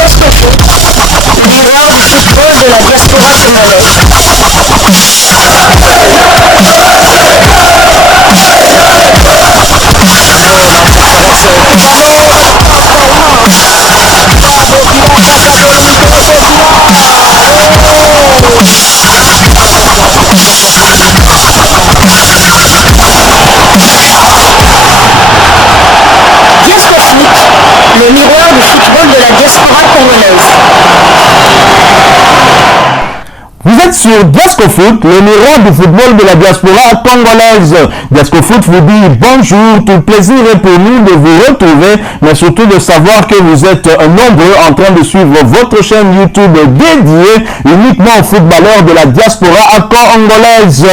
Diasco Foot, miroir du football de la diaspora congolaise. Le miroir du football de la diaspora congolaise. Vous êtes sur Diasco Foot, le miroir du football de la diaspora congolaise. Diasco Foot vous dit bonjour, tout plaisir est pour nous de vous retrouver, mais surtout de savoir que vous êtes nombreux en train de suivre votre chaîne YouTube dédiée uniquement aux footballeurs de la diaspora congolaise.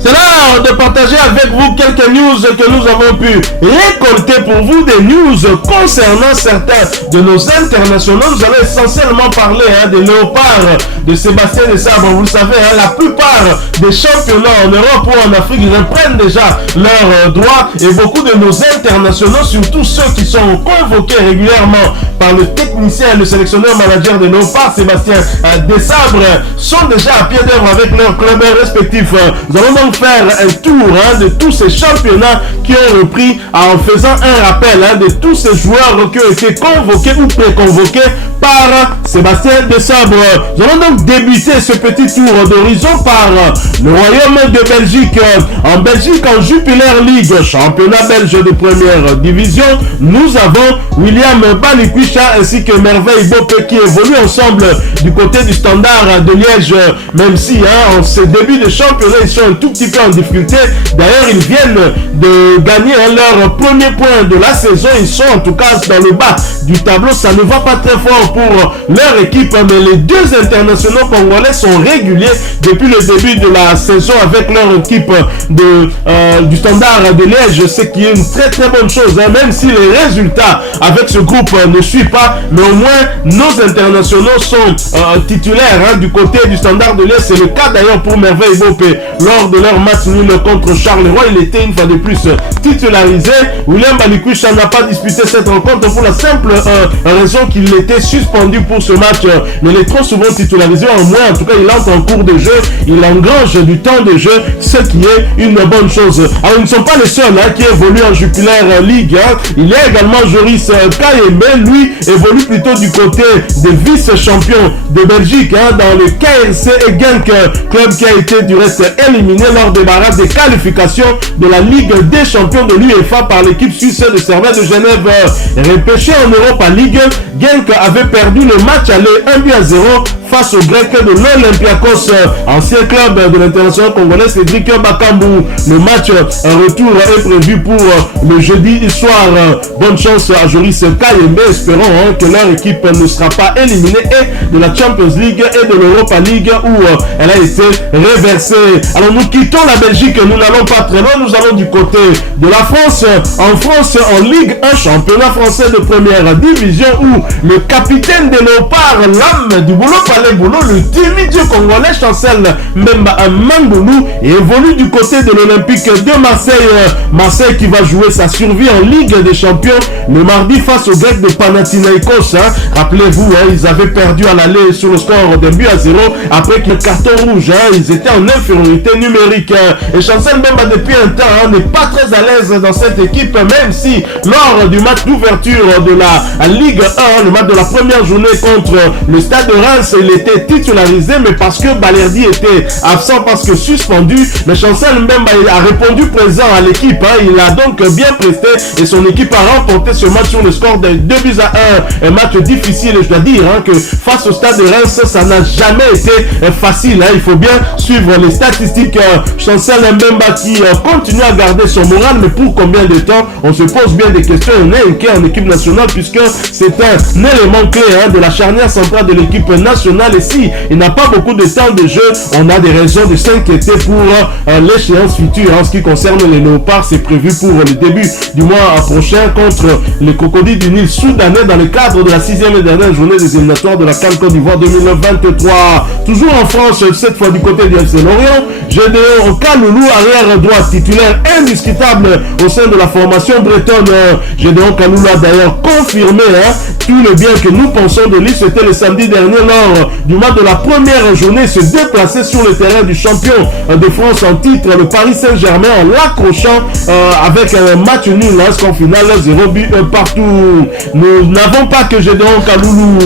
C'est l'heure de partager avec vous quelques news que nous avons pu récolter pour vous, des news concernant certains de nos internationaux. Nous allons essentiellement parler des léopards de Sébastien Desabre. Vous le savez, la plupart des championnats en Europe ou en Afrique reprennent déjà leurs droits, et beaucoup de nos internationaux, surtout ceux qui sont convoqués régulièrement par le technicien et le sélectionneur manager des léopards, Sébastien Desabre, sont déjà à pied d'œuvre avec leurs clubs respectifs. Nous allons donc faire un tour de tous ces championnats qui ont repris, en faisant un rappel de tous ces joueurs qui ont été convoqués ou pré-convoqués par Sébastien Desabre. Nous allons donc débuter ce petit tour d'horizon par le Royaume de Belgique. En Belgique, en Jupiler League, championnat belge de première division, nous avons William Balikwisha ainsi que Merveille Bope qui évoluent ensemble du côté du Standard de Liège, même si en ce début de championnat, ils sont un tout petit peu en difficulté. D'ailleurs, ils viennent de gagner leur premier point de la saison. Ils sont en tout cas dans le bas du tableau. Ça ne va pas très fort pour leur équipe, mais les deux internationaux congolais sont réguliers depuis le début de la saison avec leur équipe du Standard de Liège, ce qui est une très très bonne chose, même si les résultats avec ce groupe ne suivent pas, mais au moins nos internationaux sont titulaires du côté du Standard de Liège. C'est le cas d'ailleurs pour Merveille Bopé lors de leur match nul contre Charleroi. Il était une fois de plus titularisé. William Balikwisha n'a pas disputé cette rencontre pour la simple raison qu'il était suspendu pour ce match, mais il est trop souvent titularisé. En moins, en tout cas, il entre en cours de jeu, il engrange du temps de jeu, ce qui est une bonne chose. Alors, ils ne sont pas les seuls qui évoluent en Jupiler League. Il y a également Joris Kayembe, lui évolue plutôt du côté des vice-champions de Belgique, dans le KRC Genk, club qui a été du reste éliminé lors des barrages des qualifications de la Ligue des champions de l'UEFA par l'équipe suisse de Servette de Genève. Repêché en Europa League, Genk avait perdu le match aller 1-0 face au Grec de l'Olympiakos, ancien club de l'international congolais Cédric Bakambu. Le match retour est prévu pour le jeudi soir. Bonne chance à Joris Kayembe, espérons que leur équipe ne sera pas éliminée et de la Champions League et de l'Europa League où elle a été réversée. Alors nous quittons la Belgique, nous n'allons pas très loin, nous allons du côté de la France. En France, en Ligue 1, championnat français de première division où le capitaine des Léopards, l'âme du boulot, le demi-dieu congolais Chancel Mbemba Mangoulou évolue du côté de l'Olympique de Marseille. Marseille qui va jouer sa survie en Ligue des Champions le mardi face aux Grecs de Panathinaikos. Rappelez-vous, ils avaient perdu à l'aller sur le score d'un but à 0 après que le carton rouge. Ils étaient en infériorité numérique. Et Chancel Mbemba depuis un temps n'est pas très à l'aise dans cette équipe, même si lors du match d'ouverture de la Ligue 1, le match de la première journée contre le Stade de Reims, il était titularisé, mais parce que Balerdi était absent, parce que suspendu, mais Chancel Mbemba a répondu présent à l'équipe. Il a donc bien presté et son équipe a remporté ce match sur le score de 2-1. Un match difficile, et je dois dire que face au Stade de Reims, ça n'a jamais été facile. Il faut bien suivre les statistiques. Chancel Mbemba qui continue à garder son moral, mais pour combien de temps? On se pose bien des questions. On est inquiet en équipe nationale puisque c'est un élément clé de la charnière centrale de l'équipe nationale nationale. Et si il n'a pas beaucoup de temps de jeu, on a des raisons de s'inquiéter pour l'échéance future. En ce qui concerne les Léopards, c'est prévu pour le début du mois prochain contre les Crocodiles du Nil soudanais dans le cadre de la 6e et dernière journée des éliminatoires de la CAN Côte d'Ivoire 2023. Toujours en France, cette fois du côté du FC Lorient, Gédéon Kaloulou, arrière droit titulaire indiscutable au sein de la formation bretonne. Gédéon Kaloulou a d'ailleurs confirmé tout le bien que nous pensons de lui. C'était le samedi dernier lors du match de la première journée, se déplacer sur le terrain du champion de France en titre, le Paris Saint-Germain, en l'accrochant avec un match nul, score final 0 but partout. Nous n'avons pas que Gédéon Kaloulou,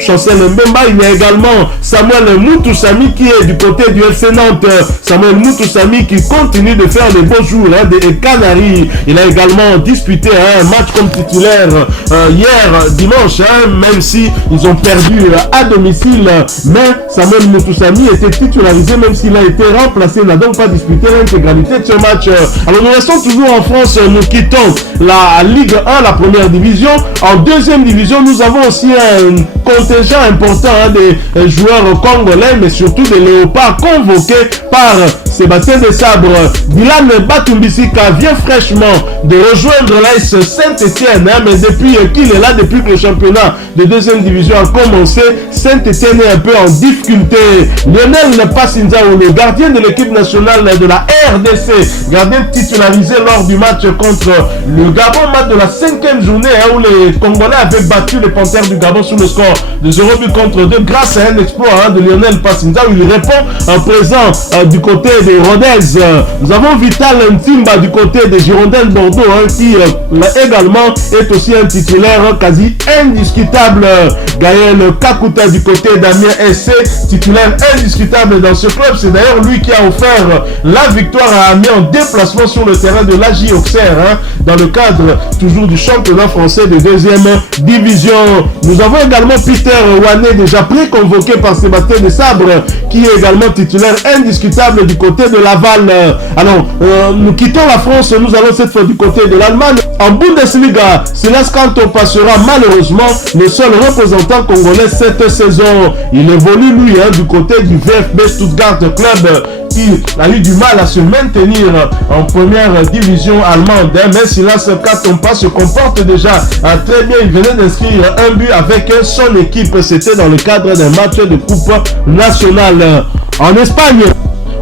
Chancel Mbemba, il y a également Samuel Moutoussamy qui est du côté du FC Nantes. Samuel Moutoussamy qui continue de faire les beaux jours des Canaries. Il a également disputé un match comme titulaire hier dimanche, même si ils ont perdu à domicile, mais Samuel Moutoussamy était titularisé même s'il a été remplacé, il n'a donc pas disputé l'intégralité de ce match. Alors nous restons toujours en France, nous quittons la Ligue 1, la première division. En deuxième division, nous avons aussi un contingent important des joueurs congolais, mais surtout des Léopards convoqués par Sébastien Desabre. Dylan Batumbisika vient fraîchement de rejoindre l'AS Saint-Etienne, mais depuis qu'il est là, depuis que le championnat de deuxième division a commencé, Saint-Etienne est un peu en difficulté. Lionel Passinzao, le gardien de l'équipe nationale de la RDC, gardien titularisé lors du match contre le Gabon, match de la 5e journée où les Congolais avaient battu les Panthères du Gabon sous le score de 0 but contre 2 grâce à un exploit de Lionel Passinzao. Il répond en présent du côté des Rodez. Nous avons Vital Ntimba du côté des Girondins de Bordeaux qui également est aussi un titulaire quasi indiscutable. Gaël Kakuta du côté d'Amiens SC, titulaire indiscutable dans ce club. C'est d'ailleurs lui qui a offert la victoire à Amiens en déplacement sur le terrain de l'AJ Auxerre dans le cadre toujours du championnat français de deuxième division. Nous avons également Peter Wané, déjà préconvoqué par Sébastien Desabre, qui est également titulaire indiscutable du côté de Laval. Alors, nous quittons la France, nous allons cette fois du côté de l'Allemagne. En Bundesliga, Silas Kanto passera malheureusement le seul représentant congolais cette saison. Il évolue lui du côté du VfB Stuttgart Club, qui a eu du mal à se maintenir en première division allemande. Mais Silas Katompa se comporte déjà très bien. Il venait d'inscrire un but avec son équipe. C'était dans le cadre d'un match de coupe nationale. En Espagne,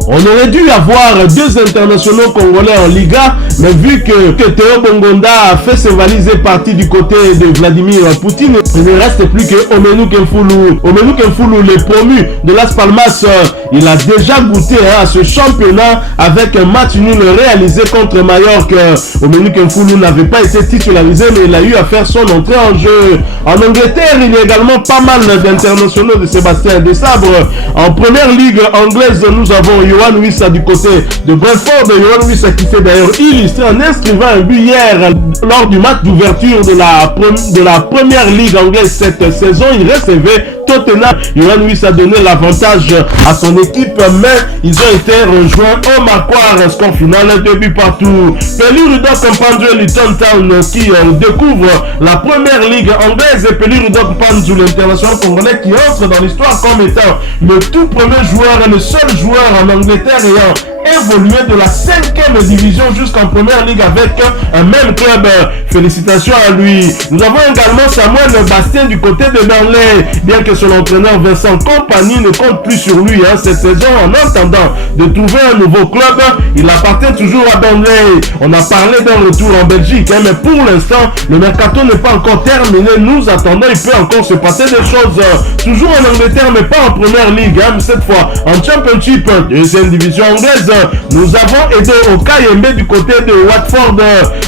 on aurait dû avoir 2 internationaux congolais en Liga, mais vu que Théo Bongonda a fait ses valises et parti du côté de Vladimir Poutine, il ne reste plus que Omenu Kemfoulou. Omenu Kemfoulou, le promu de Las Palmas, il a déjà goûté à ce championnat avec un match nul réalisé contre Mallorca. Omenu Kemfoulou n'avait pas été titularisé, mais il a eu à faire son entrée en jeu. En Angleterre, il y a également pas mal d'internationaux de Sébastien Desabre. En première ligue anglaise, nous avons Yohan Wissa du côté de Brentford. Yohan Wissa qui s'est d'ailleurs illustré en inscrivant un but hier lors du match d'ouverture de la première ligue anglaise cette saison. Il recevait Tottenham. Yohan Wissa a donné l'avantage à son équipe, mais ils ont été rejoints au marquoir. Score final 2 buts partout. Pelurudok Pandre Luton Town qui découvre la première ligue anglaise, et Pelurudok Pandre, l'international congolais qui entre dans l'histoire comme étant le tout premier joueur et le seul joueur en Angleterre ayant évolué de la 5e division jusqu'en première ligue avec un même club. Félicitations à lui. Nous avons également Samuel Bastien du côté de Burnley. Bien que son entraîneur Vincent Kompany ne compte plus sur lui cette saison, en attendant de trouver un nouveau club, il appartient toujours à Burnley. On a parlé d'un retour en Belgique, mais pour l'instant, le mercato n'est pas encore terminé. Nous attendons, il peut encore se passer des choses. Toujours en Angleterre, mais pas en première ligue, mais cette fois en Championship, deuxième division anglaise. Nous avons Edo Okayembe du côté de Watford.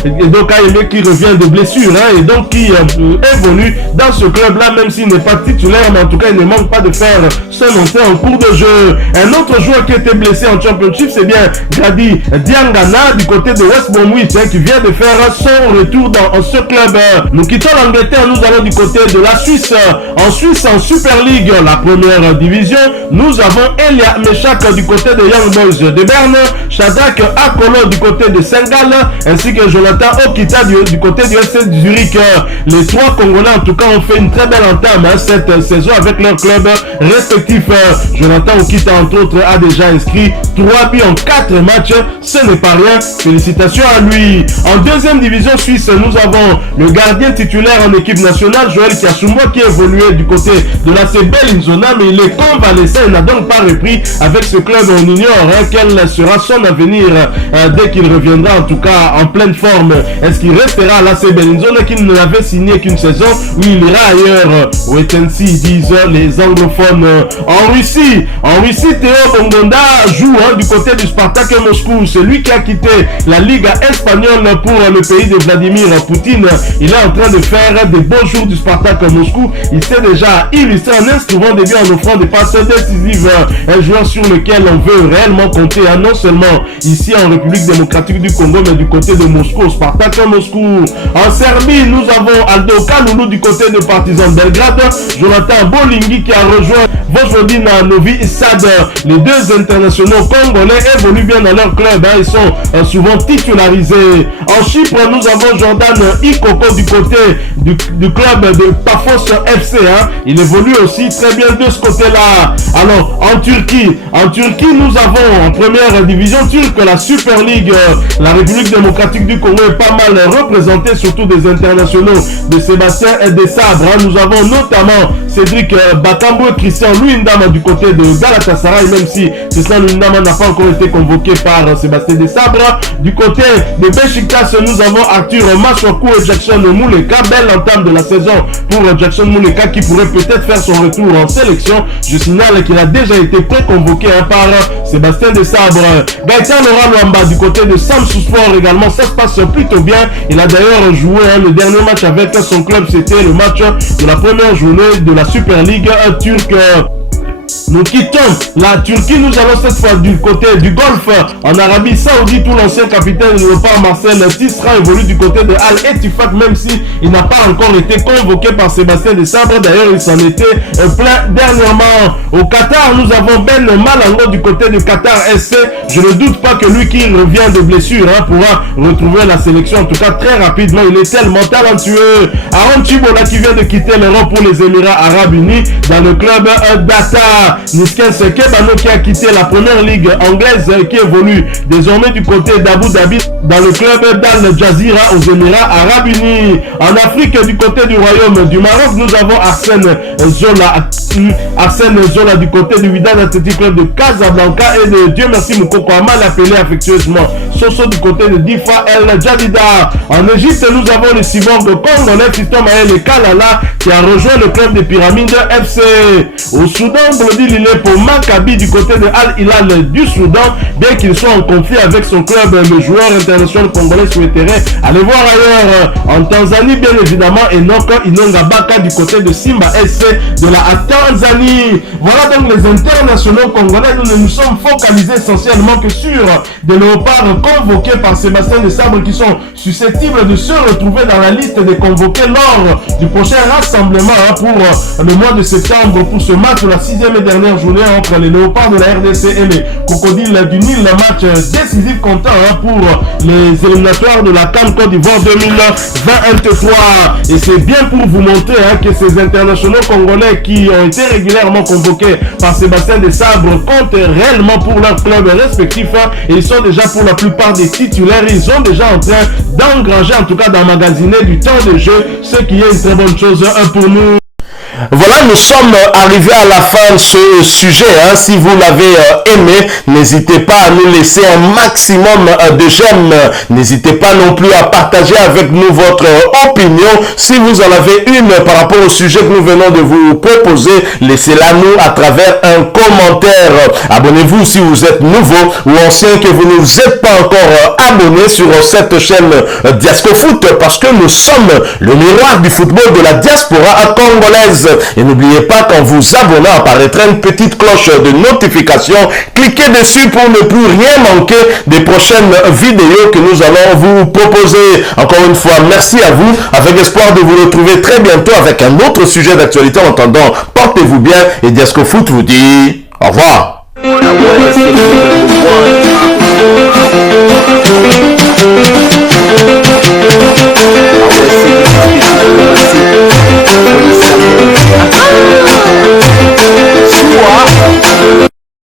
Edo Okayembe qui revient de blessure et donc qui évolue dans ce club-là, même s'il n'est pas titulaire, mais en tout cas, il ne manque pas de faire son entrée en cours de jeu. Un autre joueur qui était blessé en Championship, c'est bien Gadi Diangana du côté de West Bromwich qui vient de faire son retour dans ce club. Nous quittons l'Angleterre, nous allons du côté de la Suisse. En Suisse, en Super League, la première division, nous avons Elia Meshak du côté de Young Boys de Berne. Berne, Shadrach Akolo du côté de Sengal, ainsi que Jonathan Okita du côté du FC Zurich. Les trois Congolais en tout cas ont fait une très belle entame cette saison avec leur club respectif. Jonathan Okita entre autres a déjà inscrit 3 buts en 4 matchs, ce n'est pas rien, félicitations à lui. En deuxième division suisse, nous avons le gardien titulaire en équipe nationale, Joël Kiasumbo, qui évoluait du côté de la Bellinzona, mais il est convalescent, il n'a donc pas repris avec ce club. On ignore quel sera son avenir dès qu'il reviendra en tout cas en pleine forme. Est-ce qu'il restera à la Bellinzona qui ne l'avait signé qu'une saison, ou il ira ailleurs? Wait and see, disent les anglophones. En Russie, Théo Bongonda joue du côté du Spartak Moscou. C'est lui qui a quitté la Liga espagnole pour le pays de Vladimir Poutine. Il est en train de faire des beaux jours du Spartak Moscou. Il s'est déjà illustré en inscrivant des buts en offrant des passes décisives. Un joueur sur lequel on veut réellement compter, non seulement ici en République démocratique du Congo, mais du côté de Moscou, au Spartak Moscou. En Serbie, nous avons Aldo Kalulu du côté de Partizan Belgrade, Jonathan Bolingui qui a rejoint Vojvodina Novi Sad. Les deux internationaux congolais évoluent bien dans leur club, ils sont souvent titularisés. En Chypre, nous avons Jordan Ikoko du côté du club de Paphos FC. Il évolue aussi très bien de ce côté-là. Alors, en Turquie, nous avons en première division turque la Super League. La République démocratique du Congo est pas mal représentée, surtout des internationaux de Sébastien et des Sabres. Nous avons notamment Cédric Bakambo et Christian Luindama du côté de Galatasaray, même si Christian Luindama n'a pas encore été convoqué par Sébastien des Sabres. Du côté de Beşiktaş, nous avons Arthur Maswaku et Jackson Mouleka. Belle entame de la saison pour Jackson Mouleka qui pourrait peut-être faire son retour en sélection. Je signale qu'il a déjà été pré-convoqué par Sébastien des Sabres. Gaëtan Laurent Luamba du côté de Samsung Sport également, ça se passe plutôt bien. Il a d'ailleurs joué le dernier match avec son club, c'était le match de la première journée de la Super League turque. Nous quittons la Turquie, nous allons cette fois du côté du Golfe en Arabie Saoudite où l'ancien capitaine de Léopard Marcel Tisserand évolue du côté de Al Ettifaq, même si il n'a pas encore été convoqué par Sébastien des Sabres. D'ailleurs, il s'en était plaint dernièrement. Au Qatar, nous avons Ben Malango du côté de Qatar SC. Je ne doute pas que lui qui revient de blessure pourra retrouver la sélection, en tout cas très rapidement. Il est tellement talentueux. Aaron Chibola qui vient de quitter l'Europe pour les Émirats Arabes Unis dans le club Data. Nisken Sekebano qui a quitté la première ligue anglaise qui évolue désormais du côté d'Abu Dhabi dans le club d'Al Jazeera aux Émirats Arabes Unis. En Afrique, du côté du Royaume du Maroc, nous avons Arsène Zola du côté du Wydad Athletic Club de Casablanca et de Dieu merci Moukoko Amal appelé affectueusement Soso du côté de Difa El Jadida. En Égypte, nous avons le cyborg congolais Fiston Maël Kalala qui a rejoint le club des Pyramides FC. Au Soudan, Blodi Lilepo Maccabi du côté de Al Hilal du Soudan, bien qu'il soit en conflit avec son club, le joueur international congolais souhaiterait aller voir ailleurs. En Tanzanie, bien évidemment, Enoch Inonga Baka du côté de Simba SC de la Tanzanie. Voilà donc les internationaux congolais. Nous ne nous sommes focalisés essentiellement que sur des léopards convoqués par Sébastien des Sabres qui sont susceptibles de se retrouver dans la liste des convoqués lors du prochain rassemblement pour le mois de septembre pour ce match de la 6e et dernière journée entre les léopards de la RDC et les crocodiles du Nil. Match décisif comptant pour les éliminatoires de la CAN Côte d'Ivoire 2023. Et c'est bien pour vous montrer que ces internationaux congolais qui ont été régulièrement convoqués par Sébastien des Sabres comptent réellement pour leur club respectif et ils sont déjà pour la plupart des titulaires. Ils sont déjà en train d'engranger, en tout cas d'emmagasiner du temps de jeu, ce qui est une très bonne chose pour nous. Voilà, nous sommes arrivés à la fin de ce sujet. Si vous l'avez aimé, n'hésitez pas à nous laisser un maximum de j'aime. N'hésitez pas non plus à partager avec nous votre opinion. Si vous en avez une par rapport au sujet que nous venons de vous proposer, laissez-la nous à travers un commentaire. Abonnez-vous si vous êtes nouveau ou ancien que vous ne vous êtes pas encore abonné sur cette chaîne Diascofoot parce que nous sommes le miroir du football de la diaspora congolaise. Et n'oubliez pas qu'en vous abonnant apparaîtra une petite cloche de notification. Cliquez dessus pour ne plus rien manquer des prochaines vidéos que nous allons vous proposer. Encore une fois, merci à vous, avec espoir de vous retrouver très bientôt avec un autre sujet d'actualité. En attendant, portez-vous bien et Diascofoot vous dit au revoir. I wanna see you number one.